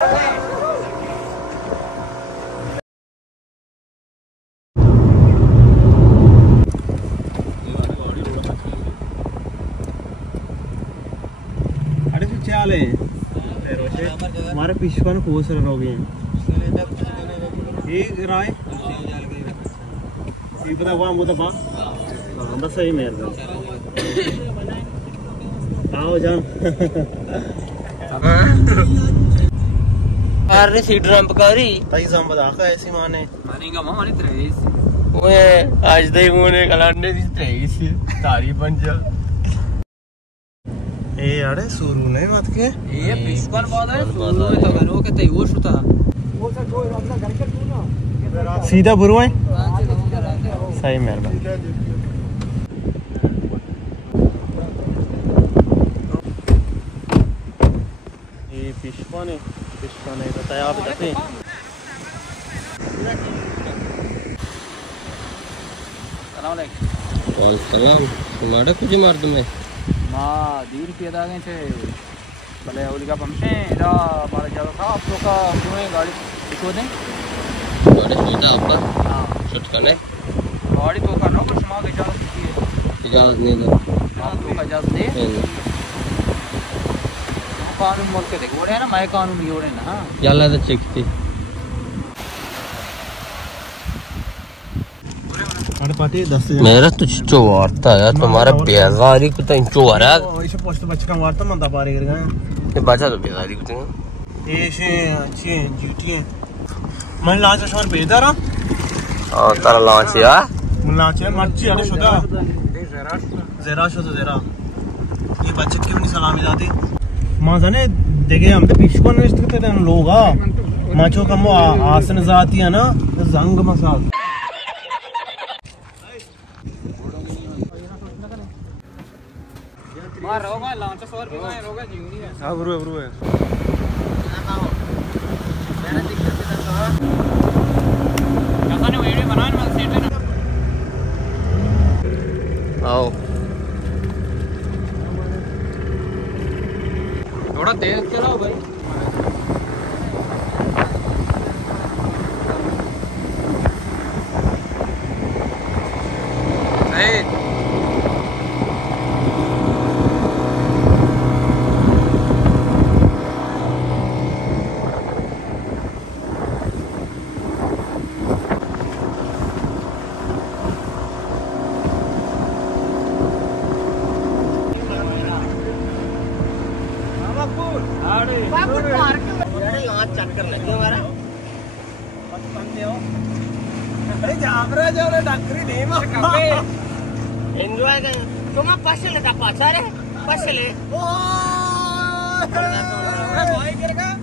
हमारे पिछवान कोस हो गए ये राय ये पता हुआ मुझे बा हां बस सही मेर आओ जान अरे सीट रंप करी तई जम बता का ऐसी माने मानेगा माने 23 ओए आज दे मोने कलांडे 23 तारी पंजा ए अरे सुरू नहीं मत के ये पिछवान बात है सुरू तो करो के तई वो शुता वो सब जो अपना घर के तू ना सीधा बुरवा है सही मेहरबानी ये पिछवान है बताया आप देखते सलाम तुम्हारे कुछ मार तुम्हें माँ 2 रुपये दागे थे भले होली का पंपे इधर हमारा ज़्यादा था आप लोग का पूरे गाड़ी दिखो दें गाड़ी सुविधा आपका हाँ शूट करने गाड़ी तो कर रहा हूँ कुछ माँ के इजाज़त नहीं दो हाँ तो का इजाज़त दे कानून मोल के देखो रहे ना मैं कानून जोड़े ना याला तो चेक थी अरे पार्टी 10 मेरा तो चिचो वार्ता है तुम्हारा बेगारी को तो इंचो वारा इसे पोस्ट बचका वार्ता मंदा पारे कर गए ये बाजा तो बेगारी को तो ये से अच्छी जीटी है मन लाच शोर बेदर हां तारा लांच या मन लाच है मर्ची अरे शुदा जरा शुदा जरा ये बच्चे की भी सलामी जाती मां जाने देखे हम पे पिछ को इन्वेस्ट करते थे लोग माचो कम आसन जाती है ना जंग मसाल मार रोगा लांच 100 रुपये का रोगा जीवनी है हां ब्रो है मेरा दिक्कत है सर कैसा ने वीडियो बनाने में सेट है आओ थोड़ा तेज चलाओ भाई नहीं एंजॉय कर तुम पछले ता पछारे पछले ओ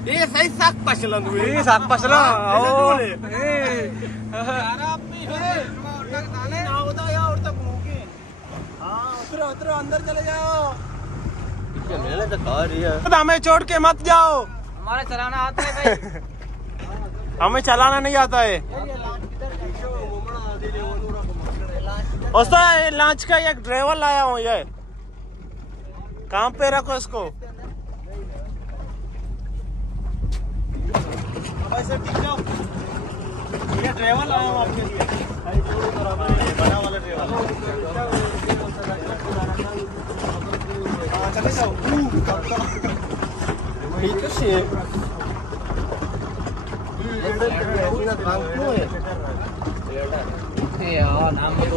ये सही साक पछला तू ये साक पछला ओ यार आप भी है ना होता या और तक मुके हां उतरो अंदर चले जाओ मैंने तो कहा रही है हमें छोड़ के मत जाओ हमारे चलाना आता है भाई हमें चलाना नहीं आता है उस्ताद लॉन्च का एक ड्राइवर लाया हूँ ये काम पे रखो इसको ऐसे टिक जाओ ये ड्राइवर लाया हूँ आपके लिए बड़ा वाला ड्राइवर चले जाओ ठीक है यार नाम तो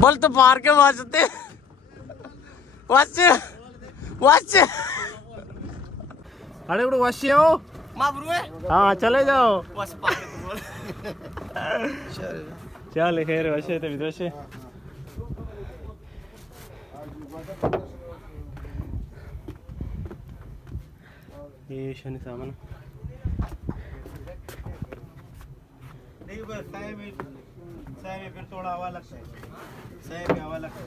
बोल तो मार के वाचते वाच अरे उड़ वाशी हो हाँ चले जाओ चल खैर वैसे तो विदेश ये शनि सामान नहीं बस टाइम फिर थोड़ा हवा लगता है, सही पे हवा लगता है,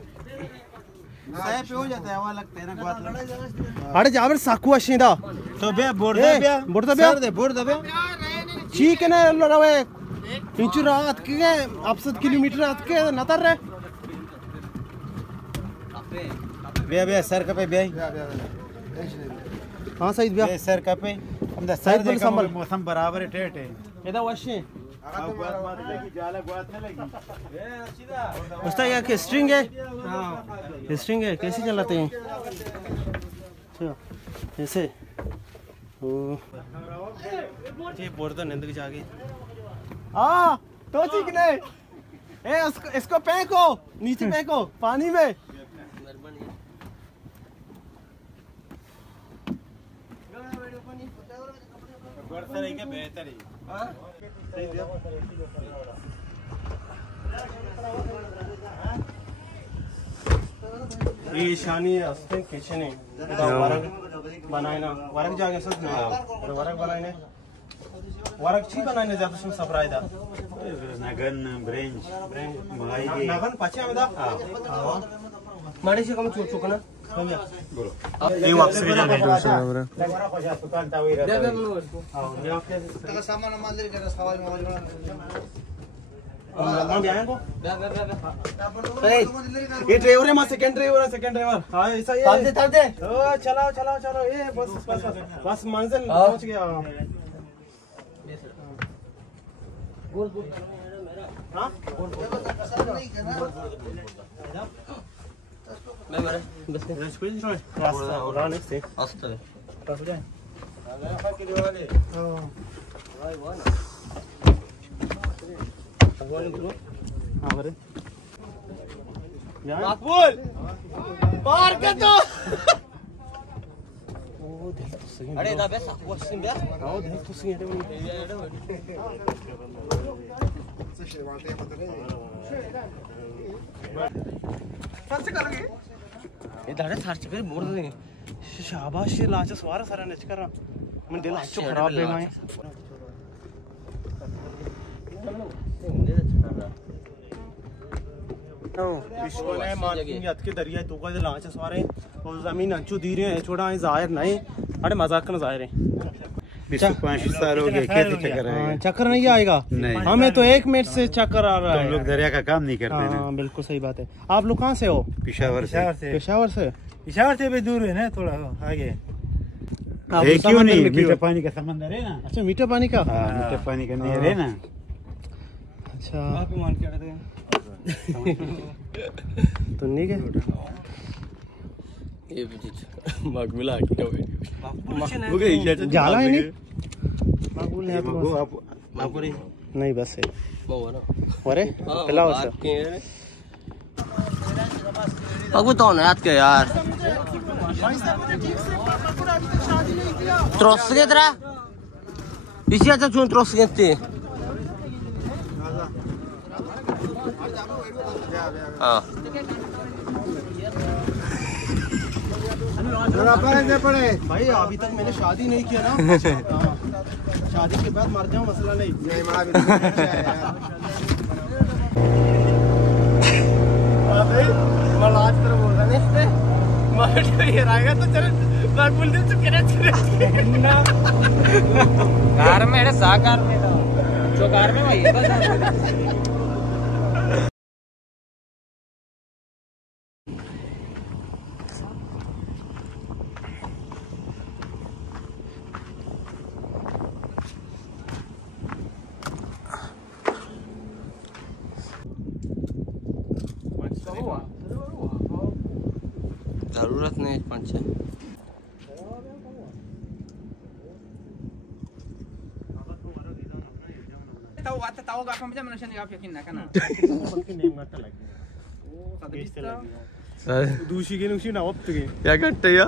सही पे हो जाता है, हवा लगता है ना ग्वात लगता। अरे जाबर साकू अशीदा तो बे बोर्ड दे बोर्ड दे ठीक है ना लड़ावे इंचु रात के 8 किलोमीटर रात के नतर रे बे सर का पे बे हां सही बे सर का पे हम द सर बोल संभल मौसम बराबर है टेट है एदा वशे ग्वात मार लगी जाला ग्वात नहीं लगी उसका क्या स्ट्रिंग है हां स्ट्रिंग है कैसे चलाते हैं अच्छा ऐसे ओ ये बोर्ड नंद के जाके हाँ तो ठीक नहीं इसको फेंको नीचे फेंको पानी में बेहतर ये शानी असते किचन है वरक बनाए ना वरक जाके सब वरक बनाए ने वरक छी बनाए ने ज्यादा सुन सप्राय दा नगन ब्रेंच मलाई नगन पाचे आमेदा माड़ी से कम चुक ना बोलो ये वापस के जाने दो बराबर लगरा को जा दुकान ता वही रहता हां ये आपके सामान मंदिर के सवाल में हम भी आए को ये ड्राइवर है मां सेकंड ड्राइवर हां ऐसा ये चल दे ओ चलो ये बस मंजिल पहुंच गया बोल हां मैं मेरे बस रश कोई नहीं रास्ता और नहीं से रास्ता है हो जाए आगे के वाले हां भाई वो ना अगवानी करो हां बरे मकबूल पार कर दो ओ देख तो सही अरे दा बेसा वो सिम बे हां देख तो सही है से शेवाते पता फंस कर गए ये दाड़े सर्च कर मोड़ दे शाबाश लाच सवार सारा नच कर मन दिल अच्छो खराब बे माए इसको ने मान याद के दरिया तो का लाच सवार और जमीन अंचू दी रहे छोड़ा है जाहिर नहीं अरे मजाक न जाहिर है 25 साल हो गए कैसे चक्कर आएगा चक्कर नहीं आएगा हमें तो 1 मिनट से चक्कर आ रहा है। तुम लोग दरिया का काम नहीं करते ना। हाँ बिल्कुल सही बात है। आप लोग कहाँ से हो? पेशावर से भी दूर है ना थोड़ा आगे। क्यों नहीं मीठा पानी का समंदर है ना। अच्छा मीठा पानी का मीठा पानी का नहर है ना। अच्छा तो नहीं है ये मकबूल आ गया जाला है नहीं मकबूल है आपको नहीं बस है अरे पहला बस मकबूल तो ना याद के यार त्रोस के तरह इसी अच्छा चुन त्रोस के थे हाँ पड़े भाई अभी तक मैंने शादी नहीं किया ना। शादी के बाद मर जाऊं मसला नहीं तो चल कार में साकार में जो कार में भाई जरूरत नहीं पंच tahu आता tahu gak kamu macam mana आप यकीन ना करना दूसरी के नुकसी ना वक्त के क्या घंटे या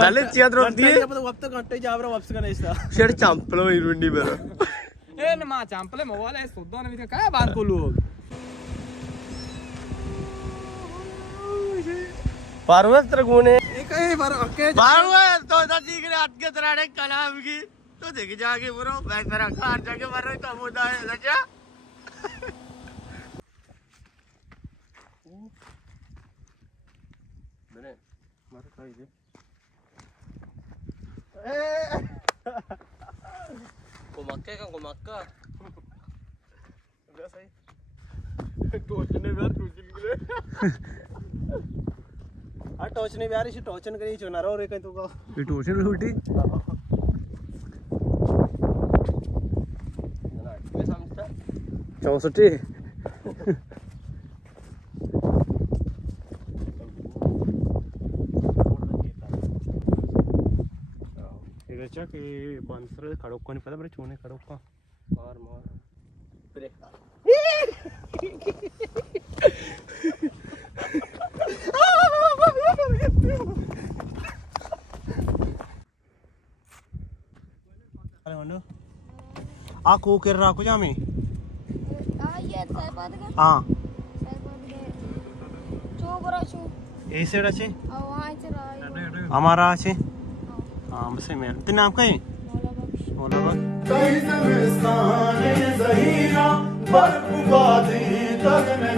दाले चिया तो दिए वक्त घंटे जा रहा वापस का नहीं था शेर चंपलो इरुंडी बेरो ए ना मा चंपले मोबाइल है सुद्दो ने भी काय बात को लोग पार्वत रघुने एक ही बार ओके पार्वत तो दादी के हाथ के तराड़े कलाम की तो देख जाके ब्रो मैं तेरा घर जाके मर कम होता है लजा Bener. Mari kau ini. Kau makan. Biasa. टोचने में टोचन गले आ टोचने यार इसे टोचन करी चुनारो रे कहीं तो का ये टोचन उठी ये समझता 64 इधर चक ये बांसर खड़ोक को नहीं पता बड़े चूने खड़ोक का मार ब्रेक अरे मंडो आको कर रहा कुछ हमें ये साइबाद का हाँ साइबाद के चोबरा चो ए सेड अच्छे वहाँ चला हमारा अच्छे हाँ बस मैं तेरे नाम क्या है मौला बख्श कहीं ज़मीस्तान ज़हीरा बर्फ़ बादी तक में